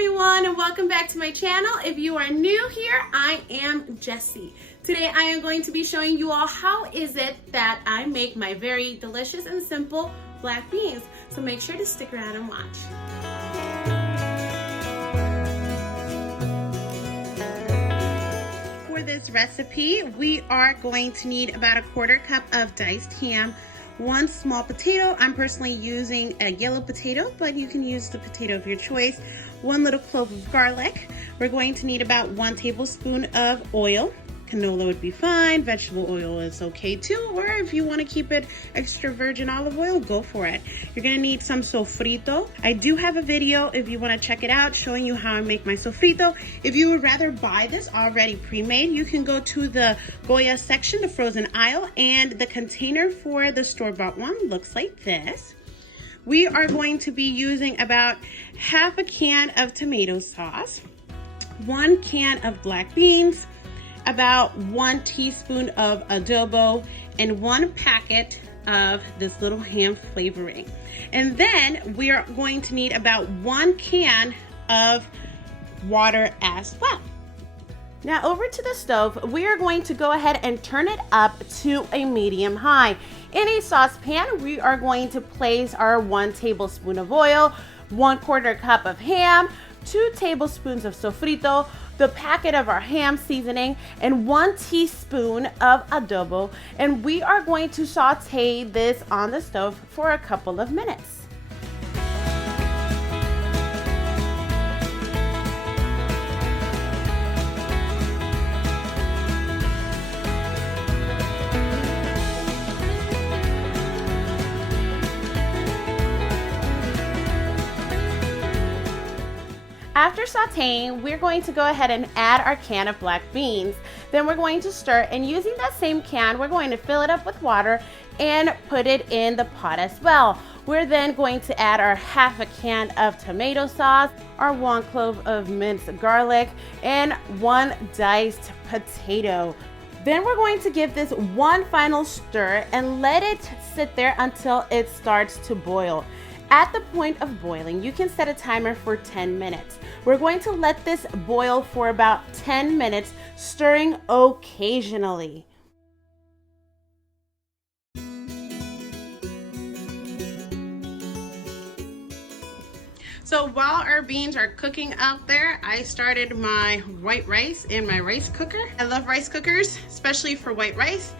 everyone, and welcome back to my channel. If you are new here, I am Jessie. Today I am going to be showing you all how is it that I make my very delicious and simple black beans. So make sure to stick around and watch. For this recipe, we are going to need about a 1/4 cup of diced ham, 1 small potato. I'm personally using a yellow potato, but you can use the potato of your choice. 1 little clove of garlic. We're going to need about 1 tablespoon of oil. Canola would be fine. Vegetable oil is okay too, or if you want to keep it extra virgin olive oil, go for it. You're going to need some sofrito. I do have a video if you want to check it out showing you how I make my sofrito. If you would rather buy this already pre-made, you can go to the Goya section, the frozen aisle, and the container for the store-bought one looks like this. We are going to be using about 1/2 can of tomato sauce, 1 can of black beans, about 1 teaspoon of adobo, and 1 packet of this little ham flavoring. And then we are going to need about 1 can of water as well. Now over to the stove, we are going to go ahead and turn it up to a medium high. In a saucepan, we are going to place our 1 tablespoon of oil, 1/4 cup of ham, 2 tablespoons of sofrito, the packet of our ham seasoning, and 1 teaspoon of adobo. And we are going to saute this on the stove for a couple of minutes. After sauteing, we're going to go ahead and add our can of black beans. Then we're going to stir, and using that same can, we're going to fill it up with water and put it in the pot as well. We're then going to add our 1/2 can of tomato sauce, our 1 clove of minced garlic, and 1 diced potato. Then we're going to give this one final stir and let it sit there until it starts to boil. At the point of boiling, you can set a timer for 10 minutes. We're going to let this boil for about 10 minutes, stirring occasionally. So while our beans are cooking out there, I started my white rice in my rice cooker. I love rice cookers, especially for white rice.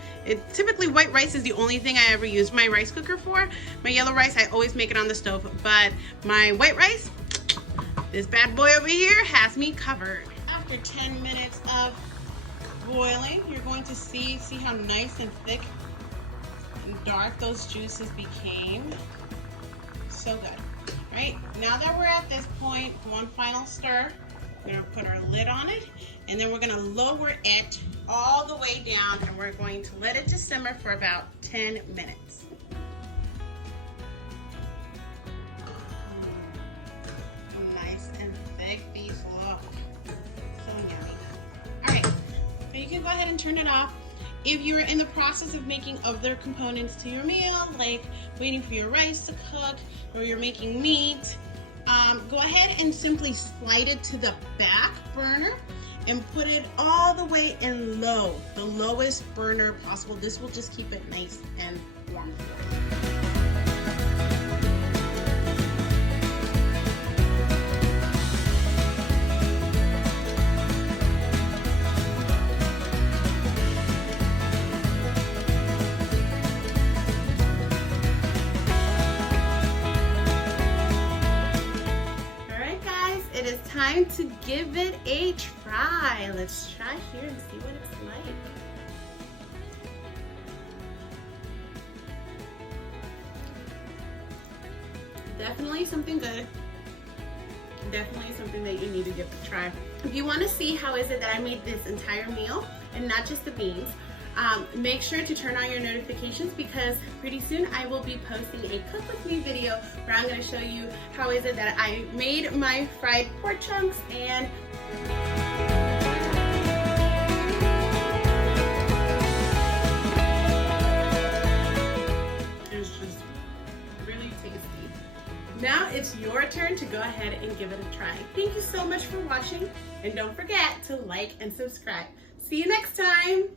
Typically white rice is the only thing I ever use my rice cooker for. My yellow rice, I always make it on the stove, but my white rice, this bad boy over here has me covered. After 10 minutes of boiling, you're going to see how nice and thick and dark those juices became. So good. Right, now that we're at this point, one final stir. We're gonna put our lid on it, and then we're gonna lower it all the way down, and we're going to let it just simmer for about 10 minutes. Nice and thick these look. So yummy. All right, so you can go ahead and turn it off. If you're in the process of making other components to your meal, like waiting for your rice to cook, or you're making meat, go ahead and simply slide it to the back burner and put it all the way in low, the lowest burner possible. This will just keep it nice and warm. Time to give it a try. Let's try here and see what it's like. Definitely something good. Definitely something that you need to give a try. If you want to see how is it that I made this entire meal and not just the beans, make sure to turn on your notifications, because pretty soon I will be posting a cook with me video where I'm going to show you how is it that I made my fried pork chunks and it's just really tasty. Now it's your turn to go ahead and give it a try. Thank you so much for watching, and don't forget to like and subscribe. See you next time.